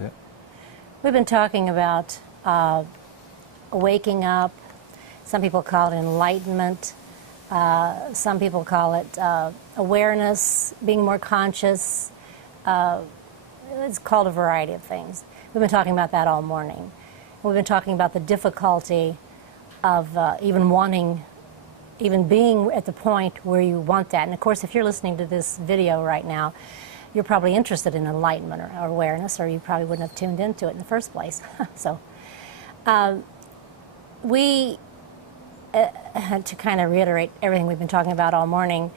Yeah. We've been talking about waking up. Some people call it enlightenment. Some people call it awareness, being more conscious. It's called a variety of things. We've been talking about that all morning. We've been talking about the difficulty of even being at the point where you want that. And of course, if you're listening to this video right now, you're probably interested in enlightenment or awareness, or you probably wouldn't have tuned into it in the first place. So we, to kind of reiterate everything we've been talking about all morning,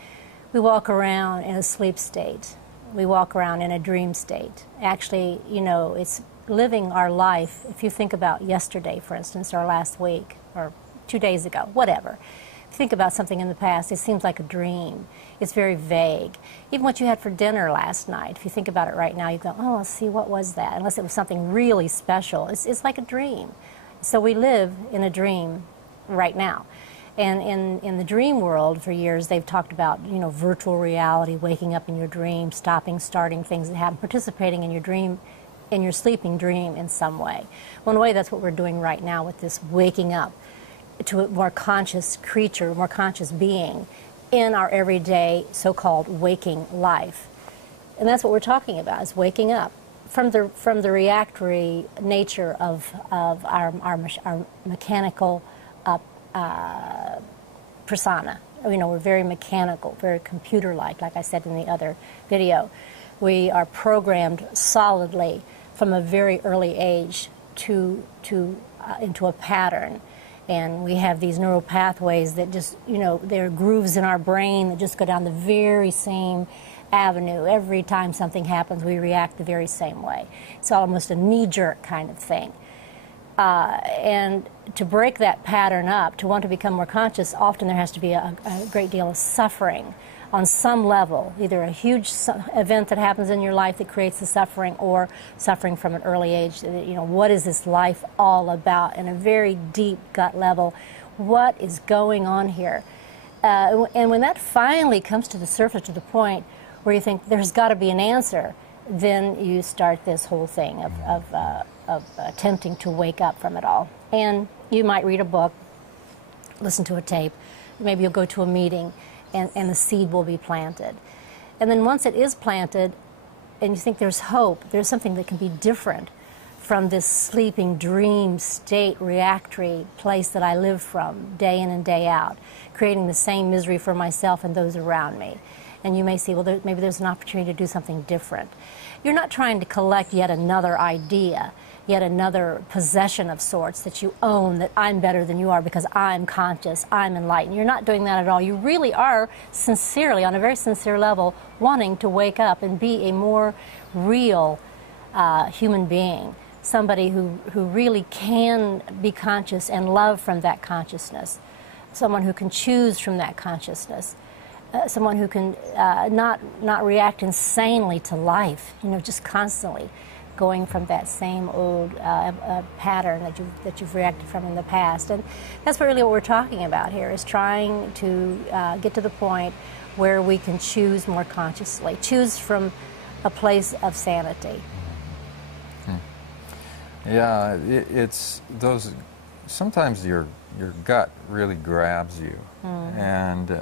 we walk around in a sleep state. We walk around in a dream state. Actually, you know, it's living our life. If you think about yesterday, for instance, or last week, or 2 days ago, whatever. Think about something in the past, it seems like a dream. It's very vague. Even what you had for dinner last night, if you think about it right now, you go, oh, let's see, what was that? Unless it was something really special. It's like a dream. So we live in a dream right now. And in the dream world, for years, they've talked about, you know, virtual reality, waking up in your dream, stopping, starting things that happen, participating in your dream, in your sleeping dream in some way. Well, in a way, that's what we're doing right now with this waking up to a more conscious creature, more conscious being in our everyday so-called waking life. And that's what we're talking about, is waking up from the reactory nature of our mechanical persona. You know, we're very mechanical, very computer-like I said in the other video. We are programmed solidly from a very early age into a pattern. And we have these neural pathways that just, you know, there are grooves in our brain that just go down the very same avenue. Every time something happens, we react the very same way. It's almost a knee-jerk kind of thing. And to break that pattern up, to want to become more conscious, often there has to be a great deal of suffering on some level, either a huge event that happens in your life that creates the suffering, or suffering from an early age. You know, what is this life all about? In a very deep gut level, what is going on here? And when that finally comes to the surface, to the point where you think there's got to be an answer, then you start this whole thing of attempting to wake up from it all. And you might read a book, listen to a tape, maybe you'll go to a meeting, and the seed will be planted. And then once it is planted, and you think there's hope, there's something that can be different from this sleeping dream state, reactory place that I live from day in and day out, creating the same misery for myself and those around me. And you may see, well, maybe there's an opportunity to do something different. You're not trying to collect yet another idea, yet another possession of sorts that you own, that I'm better than you are because I'm conscious, I'm enlightened. You're not doing that at all. You really are sincerely, on a very sincere level, wanting to wake up and be a more real human being, somebody who really can be conscious and love from that consciousness, someone who can choose from that consciousness. Someone who can not react insanely to life, you know, just constantly going from that same old pattern that you've reacted from in the past. And that's really what we're talking about here, is trying to get to the point where we can choose more consciously, choose from a place of sanity. Yeah, it's those, sometimes your gut really grabs you. And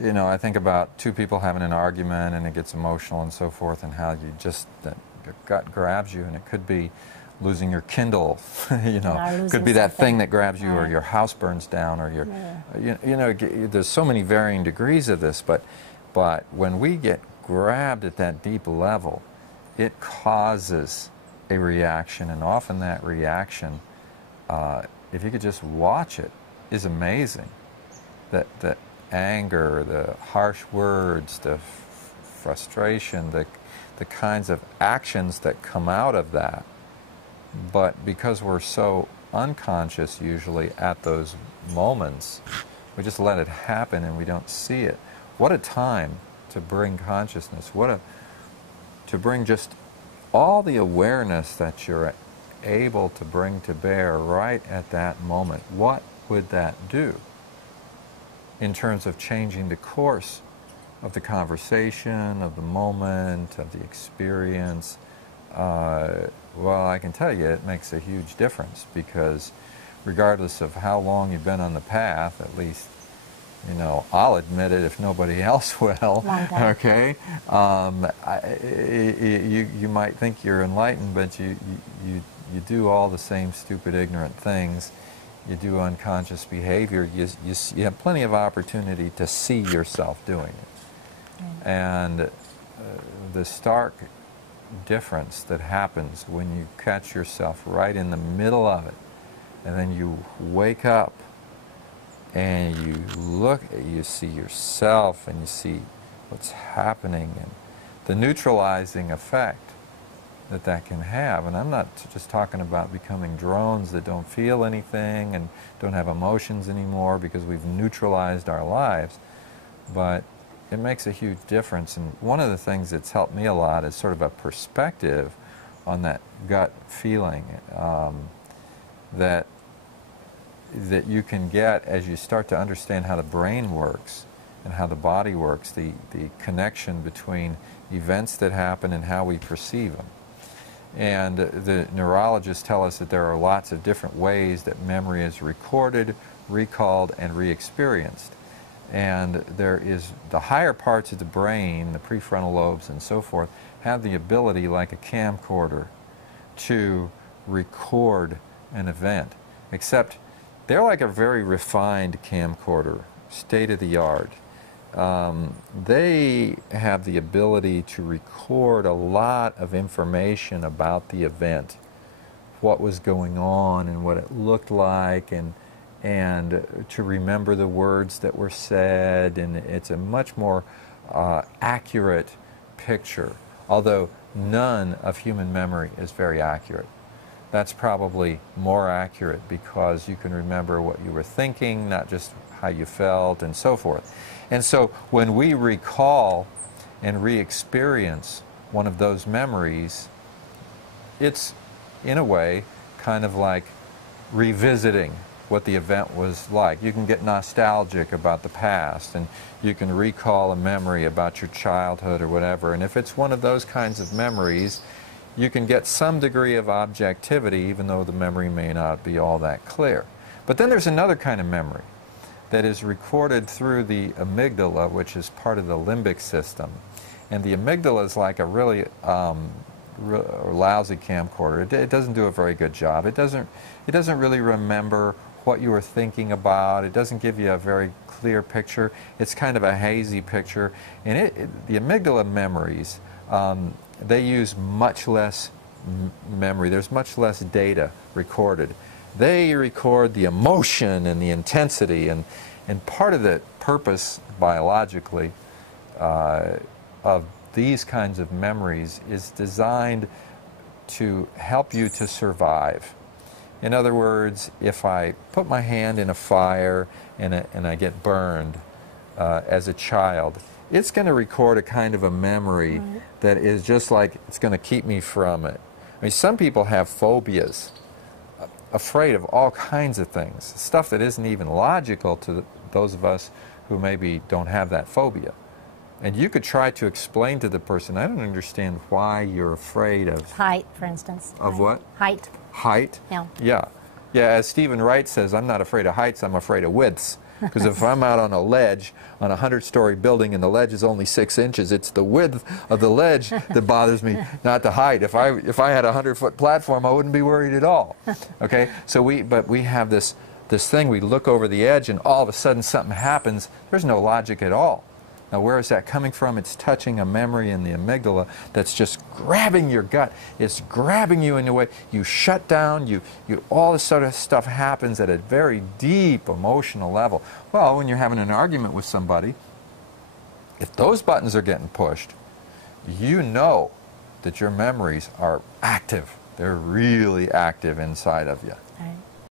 you know, I think about two people having an argument and it gets emotional and so forth, and how you just, that your gut grabs you, and it could be losing your Kindle, you know, could be that thing that grabs you, or your house burns down, or your, you know, there's so many varying degrees of this, but when we get grabbed at that deep level, it causes a reaction, and often that reaction, if you could just watch it, is amazing. That anger, the harsh words, the frustration, the kinds of actions that come out of that. But because we're so unconscious usually at those moments, we just let it happen and we don't see it. What a time to bring consciousness. To bring just all the awareness that you're able to bring to bear right at that moment. What would that do in terms of changing the course of the conversation, of the moment, of the experience, well, I can tell you it makes a huge difference, because regardless of how long you've been on the path, at least, you know, I'll admit it if nobody else will, okay? You might think you're enlightened, but you do all the same stupid, ignorant things. You do unconscious behavior. You have plenty of opportunity to see yourself doing it. And the stark difference that happens when you catch yourself right in the middle of it, and then you wake up and you look, you see yourself and you see what's happening, and the neutralizing effect that can have. And I'm not just talking about becoming drones that don't feel anything and don't have emotions anymore because we've neutralized our lives, but it makes a huge difference. And one of the things that's helped me a lot is sort of a perspective on that gut feeling that you can get as you start to understand how the brain works and how the body works, the connection between events that happen and how we perceive them. And the neurologists tell us that there are lots of different ways that memory is recorded, recalled, and re-experienced. And there is the higher parts of the brain, the prefrontal lobes and so forth, have the ability, like a camcorder, to record an event. Except they're like a very refined camcorder, state-of-the-art. They have the ability to record a lot of information about the event, what was going on and what it looked like, and to remember the words that were said, and it's a much more accurate picture, although none of human memory is very accurate. That's probably more accurate because you can remember what you were thinking, not just how you felt, and so forth. And so when we recall and re-experience one of those memories, it's, in a way, kind of like revisiting what the event was like. You can get nostalgic about the past, and you can recall a memory about your childhood or whatever. And if it's one of those kinds of memories, you can get some degree of objectivity, even though the memory may not be all that clear. But then there's another kind of memory that is recorded through the amygdala, which is part of the limbic system. And the amygdala is like a really lousy camcorder. It doesn't do a very good job. It doesn't really remember what you were thinking about. It doesn't give you a very clear picture. It's kind of a hazy picture. And the amygdala memories, they use much less memory. There's much less data recorded. They record the emotion and the intensity, and part of the purpose biologically of these kinds of memories is designed to help you to survive. In other words, if I put my hand in a fire and I get burned as a child, it's going to record a kind of a memory that is just like it's going to keep me from it. I mean, some people have phobias, afraid of all kinds of things, stuff that isn't even logical to those of us who maybe don't have that phobia. And you could try to explain to the person, I don't understand why you're afraid of... Height, for instance. Of what? Height. Height? Yeah. Yeah. Yeah, as Stephen Wright says, I'm not afraid of heights, I'm afraid of widths. Because if I'm out on a ledge, on a 100-story building, and the ledge is only 6 inches, it's the width of the ledge that bothers me, not the height. If I had a 100-foot platform, I wouldn't be worried at all. Okay? So we have this thing, we look over the edge, and all of a sudden something happens. There's no logic at all. Now, where is that coming from? It's touching a memory in the amygdala that's just grabbing your gut. It's grabbing you in a way. You shut down. All this sort of stuff happens at a very deep emotional level. Well, when you're having an argument with somebody, if those buttons are getting pushed, you know that your memories are active. They're really active inside of you. Right.